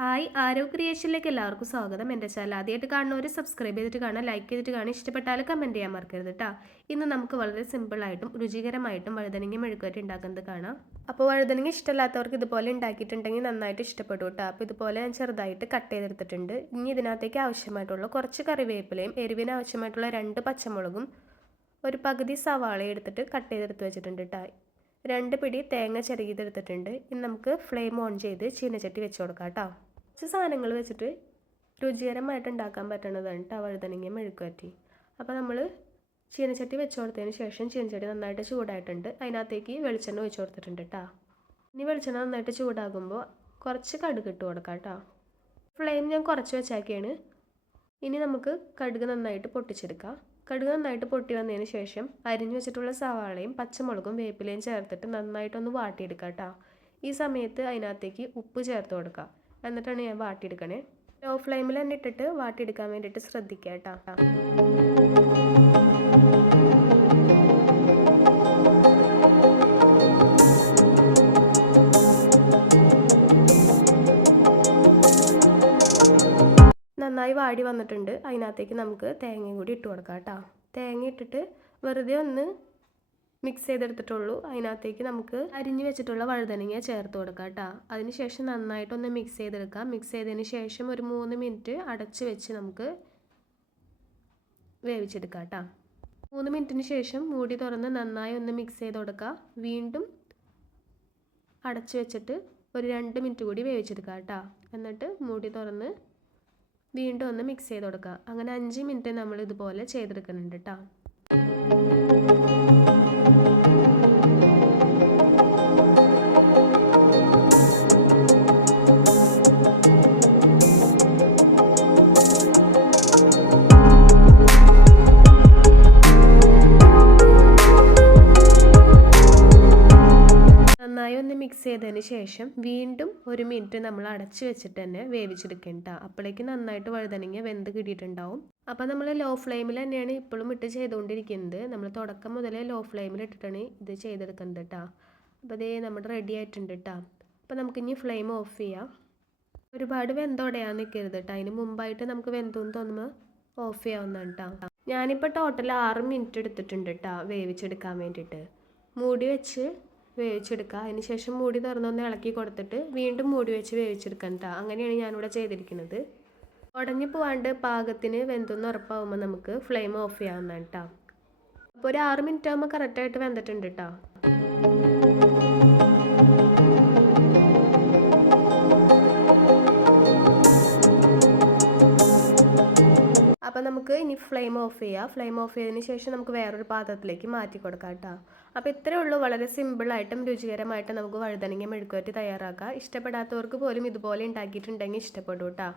Hi ആരോ ക്രിയേഷനിലേക്ക് എല്ലാവർക്കും സ്വാഗതം. എൻ്റെ ചാനൽ ആദ്യമായിട്ട് കാണുന്നവർ സബ്സ്ക്രൈബ് ചെയ്തിട്ട് കാണാം, ലൈക്ക് ചെയ്തിട്ട് കാണാം, ഇഷ്ടപ്പെട്ടാൽ കമൻറ്റ് ചെയ്യാൻ മറക്കരുത് കേട്ടോ. ഇന്ന് നമുക്ക് വളരെ സിമ്പിളായിട്ടും രുചികരമായിട്ടും വഴുതനങ്ങ മെഴുക്കുവരട്ടി ഉണ്ടാക്കുന്നത് കാണാം. അപ്പോൾ വഴുതനങ്ങ ഇഷ്ടമില്ലാത്തവർക്ക് ഇതുപോലെ ഉണ്ടാക്കിയിട്ടുണ്ടെങ്കിൽ നന്നായിട്ട് ഇഷ്ടപ്പെടും കേട്ടോ. അപ്പോൾ ഇതുപോലെ ഞാൻ ചെറുതായിട്ട് കട്ട് ചെയ്തെടുത്തിട്ടുണ്ട്. ഇനി ഇതിനകത്തേക്ക് ആവശ്യമായിട്ടുള്ള കുറച്ച് കറിവേപ്പിലയും എരിവിന് ആവശ്യമായിട്ടുള്ള 2 പച്ചമുളകും ഒരു പകുതി സവാള എടുത്തിട്ട് കട്ട് ചെയ്തെടുത്ത് വെച്ചിട്ടുണ്ട് കേട്ടോ. 2 പിടി തേങ്ങ ചിരകിയതെടുത്തിട്ടുണ്ട്. ഇനി നമുക്ക് ഫ്ലെയിം ഓൺ ചെയ്ത് ചീനച്ചട്ടി വെച്ച് കൊടുക്കാം കേട്ടോ. കുറച്ച് സാധനങ്ങൾ വെച്ചിട്ട് രുചികരമായിട്ട് ഉണ്ടാക്കാൻ പറ്റുന്നതാണ് കേട്ടോ വഴുതനങ്ങ മെഴുക്കുവരട്ടി. അപ്പോൾ നമ്മൾ ചീനച്ചട്ടി വെച്ച് കൊടുത്തതിന് ശേഷം ചീനച്ചട്ടി നന്നായിട്ട് ചൂടായിട്ടുണ്ട്. അതിനകത്തേക്ക് വെളിച്ചെണ്ണ ഒഴിച്ച് കൊടുത്തിട്ടുണ്ട് കേട്ടോ. ഇനി വെളിച്ചെണ്ണ നന്നായിട്ട് ചൂടാകുമ്പോൾ കുറച്ച് കടുക് ഇട്ട് കൊടുക്കാം കേട്ടോ. ഫ്ലെയിം ഞാൻ കുറച്ച് വെച്ചാക്കിയാണ്. ഇനി നമുക്ക് കടുക് നന്നായിട്ട് പൊട്ടിച്ചെടുക്കാം. കടുക് നന്നായിട്ട് പൊട്ടി വന്നതിന് ശേഷം അരിഞ്ഞു വെച്ചിട്ടുള്ള സവാളയും പച്ചമുളകും വേപ്പിലയും ചേർത്തിട്ട് നന്നായിട്ടൊന്ന് വാട്ടിയെടുക്കാം കേട്ടോ. ഈ സമയത്ത് അതിനകത്തേക്ക് ഉപ്പ് ചേർത്ത് കൊടുക്കാം. എന്നിട്ടാണ് ഞാൻ വാട്ടിയെടുക്കണേ. ലോ ഫ്ലെയിമിൽ തന്നെ ഇട്ടിട്ട് വാട്ടിയെടുക്കാൻ വേണ്ടിയിട്ട് ശ്രദ്ധിക്കുക കേട്ടോ. നന്നായി വാടി വന്നിട്ടുണ്ട്. അതിനകത്തേക്ക് നമുക്ക് തേങ്ങയും കൂടി ഇട്ട് കൊടുക്കാം കേട്ടോ. തേങ്ങ ഇട്ടിട്ട് വെറുതെ ഒന്ന് മിക്സ് ചെയ്തെടുത്തിട്ടുള്ളൂ. അതിനകത്തേക്ക് നമുക്ക് അരിഞ്ഞു വെച്ചിട്ടുള്ള വഴുതനങ്ങ ചേർത്ത് കൊടുക്കാം കേട്ടോ. അതിനുശേഷം നന്നായിട്ടൊന്ന് മിക്സ് ചെയ്തെടുക്കാം. മിക്സ് ചെയ്തതിന് ശേഷം ഒരു 3 മിനിറ്റ് അടച്ച് വെച്ച് നമുക്ക് വേവിച്ചെടുക്കാം കേട്ടോ. 3 മിനിറ്റിന് ശേഷം മൂടി തുറന്ന് നന്നായി ഒന്ന് മിക്സ് ചെയ്ത് കൊടുക്കുക. വീണ്ടും അടച്ച് വെച്ചിട്ട് ഒരു 2 മിനിറ്റ് കൂടി വേവിച്ചെടുക്കാം കേട്ടോ. എന്നിട്ട് മൂടി തുറന്ന് വീണ്ടും ഒന്ന് മിക്സ് ചെയ്ത് കൊടുക്കുക. അങ്ങനെ 5 മിനിറ്റ് നമ്മൾ ഇതുപോലെ ചെയ്തെടുക്കുന്നുണ്ട് കേട്ടോ. നന്നായി ഒന്ന് മിക്സ് ചെയ്തതിന് ശേഷം വീണ്ടും 1 മിനിറ്റ് നമ്മൾ അടച്ച് വെച്ചിട്ട് തന്നെ വേവിച്ചെടുക്കേണ്ട. അപ്പോഴേക്ക് നന്നായിട്ട് വഴുതനങ്ങ വെന്ത് കിട്ടിയിട്ടുണ്ടാവും. അപ്പോൾ നമ്മൾ ലോ ഫ്ലെയിമിൽ തന്നെയാണ് ഇപ്പോഴും ഇട്ട് ചെയ്തുകൊണ്ടിരിക്കുന്നത്. നമ്മൾ തുടക്കം മുതലേ ലോ ഫ്ലെയിമിൽ ഇട്ടിട്ടാണ് ഇത് ചെയ്തെടുക്കുന്നത് കേട്ടോ. അപ്പോൾ അതേ നമ്മുടെ റെഡി ആയിട്ടുണ്ട് കേട്ടോ. അപ്പോൾ നമുക്കിനി ഫ്ലെയിം ഓഫ് ചെയ്യാം. ഒരുപാട് വെന്തോടയാൻ നിൽക്കരുത് കേട്ടോ. അതിന് മുമ്പായിട്ട് നമുക്ക് വെന്തോന്ന് തോന്നുമ്പോൾ ഓഫ് ചെയ്യാവുന്നതാണ് കേട്ടോ. ഞാനിപ്പോൾ ടോട്ടൽ 6 മിനിറ്റ് എടുത്തിട്ടുണ്ട് കേട്ടോ വേവിച്ചെടുക്കാൻ വേണ്ടിയിട്ട്. മൂടി വെച്ച് വേവിച്ചെടുക്കുക. അതിന് ശേഷം മൂടി തുറന്നൊന്ന് ഇളക്കി കൊടുത്തിട്ട് വീണ്ടും മൂടി വെച്ച് വേവിച്ചെടുക്കണം കേട്ടോ. അങ്ങനെയാണ് ഞാനിവിടെ ചെയ്തിരിക്കുന്നത്. ഉടഞ്ഞു പോവാണ്ട് പാകത്തിന് വെന്തൊന്ന് ഉറപ്പാകുമ്പോൾ നമുക്ക് ഫ്ലെയിം ഓഫ് ചെയ്യാവുന്നതാണ് കേട്ടോ. അപ്പോൾ ഒരു 6 മിനിറ്റ് ആകുമ്പോൾ കറക്റ്റായിട്ട് വെന്തിട്ടുണ്ട് കേട്ടോ. അപ്പോൾ നമുക്ക് ഇനി ഫ്ലെയിം ഓഫ് ചെയ്യാം. ഫ്ലെയിം ഓഫ് ചെയ്തതിന് ശേഷം നമുക്ക് വേറൊരു പാത്രത്തിലേക്ക് മാറ്റി കൊടുക്കാം കേട്ടോ. അപ്പോൾ ഇത്രയേ ഉള്ളൂ. വളരെ സിമ്പിളായിട്ടും രുചികരമായിട്ടും നമുക്ക് വഴുതനങ്ങ മെഴുക്കുവരട്ടി തയ്യാറാക്കാം. ഇഷ്ടപ്പെടാത്തവർക്ക് പോലും ഇതുപോലെ ഉണ്ടാക്കിയിട്ടുണ്ടെങ്കിൽ ഇഷ്ടപ്പെടും കേട്ടോ.